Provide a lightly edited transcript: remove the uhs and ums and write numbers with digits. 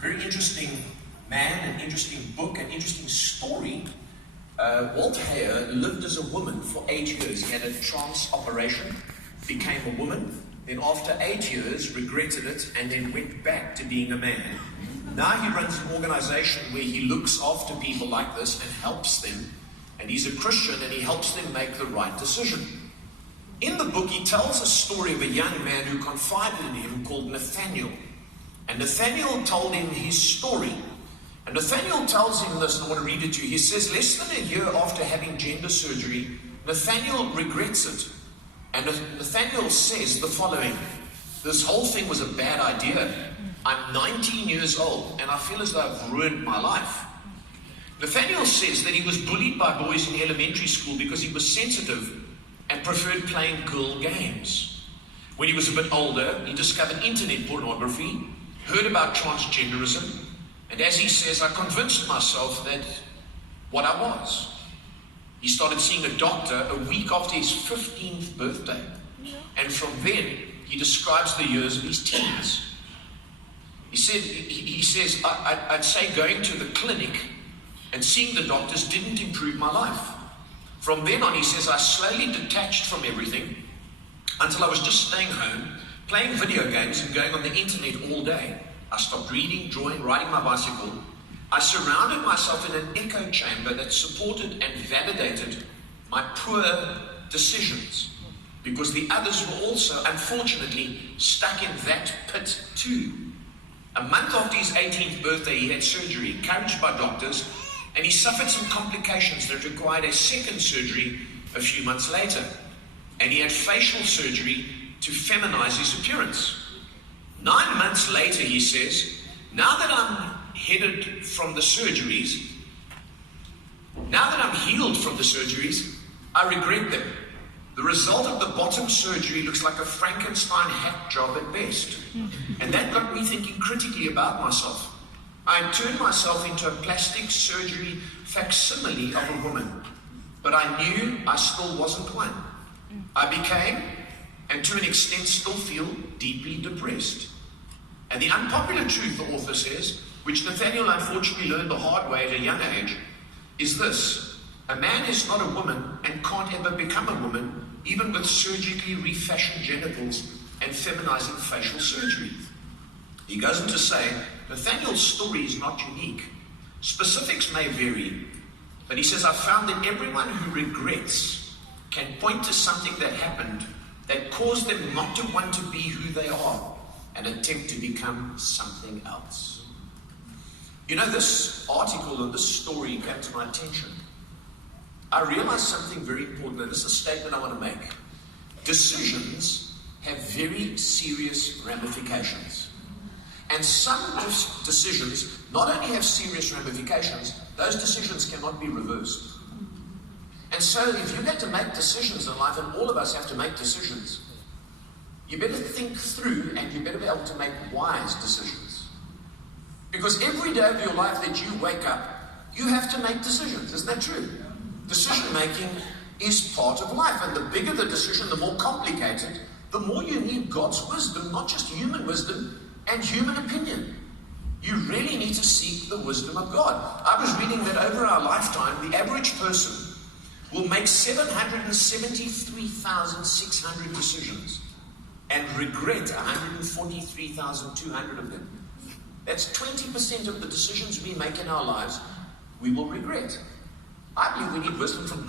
Very interesting man, an interesting book, an interesting story. Walt Heyer lived as a woman for 8 years. He had a trans operation, became a woman, then after 8 years regretted it, and then went back to being a man. Now he runs an organization where he looks after people like this and helps them. And he's a Christian and he helps them make the right decision. In the book, he tells a story of a young man who confided in him called Nathaniel. And Nathaniel told him his story. And Nathaniel tells him this, and I want to read it to you. He says, less than a year after having gender surgery, Nathaniel regrets it. And Nathaniel says the following: this whole thing was a bad idea. I'm 19 years old, and I feel as though I've ruined my life. Nathaniel says that he was bullied by boys in elementary school because he was sensitive and preferred playing girl games. When he was a bit older, he discovered internet pornography, heard about transgenderism, and as he says, I convinced myself that what I was. He started seeing a doctor a week after his 15th birthday. And from then, he describes the years of his teens. He says, I'd say going to the clinic and seeing the doctors didn't improve my life. From then on, he says, I slowly detached from everything until I was just staying home, playing video games and going on the internet all day. I stopped reading, drawing, riding my bicycle. I surrounded myself in an echo chamber that supported and validated my poor decisions, because the others were also, unfortunately, stuck in that pit too. A month after his 18th birthday, he had surgery, encouraged by doctors, and he suffered some complications that required a second surgery a few months later. And he had facial surgery to feminize his appearance. 9 months later, he says, now that I'm headed from the surgeries, now that I'm healed from the surgeries, I regret them. The result of the bottom surgery looks like a Frankenstein hack job at best. And that got me thinking critically about myself. I turned myself into a plastic surgery facsimile of a woman, but I knew I still wasn't one. I became, and to an extent still feel, deeply depressed. And the unpopular truth, the author says, which Nathaniel unfortunately learned the hard way at a young age, is this: a man is not a woman and can't ever become a woman, even with surgically refashioned genitals and feminizing facial surgery. He goes on to say, Nathaniel's story is not unique. Specifics may vary, but he says, I've found that everyone who regrets can point to something that happened that caused them not to want to be who they are and attempt to become something else. You know, this article and this story came to my attention. I realized something very important, and this is a statement I want to make. Decisions have very serious ramifications. And some decisions not only have serious ramifications, those decisions cannot be reversed. And so if you're going to make decisions in life, and all of us have to make decisions, you better think through and you better be able to make wise decisions. Because every day of your life that you wake up, you have to make decisions. Isn't that true? Decision making is part of life. And the bigger the decision, the more complicated, the more you need God's wisdom, not just human wisdom and human opinion. You really need to seek the wisdom of God. I was reading that over our lifetime, the average person will make 773,600 decisions and regret 143,200 of them. That's 20% of the decisions we make in our lives we will regret. I believe we need wisdom from God.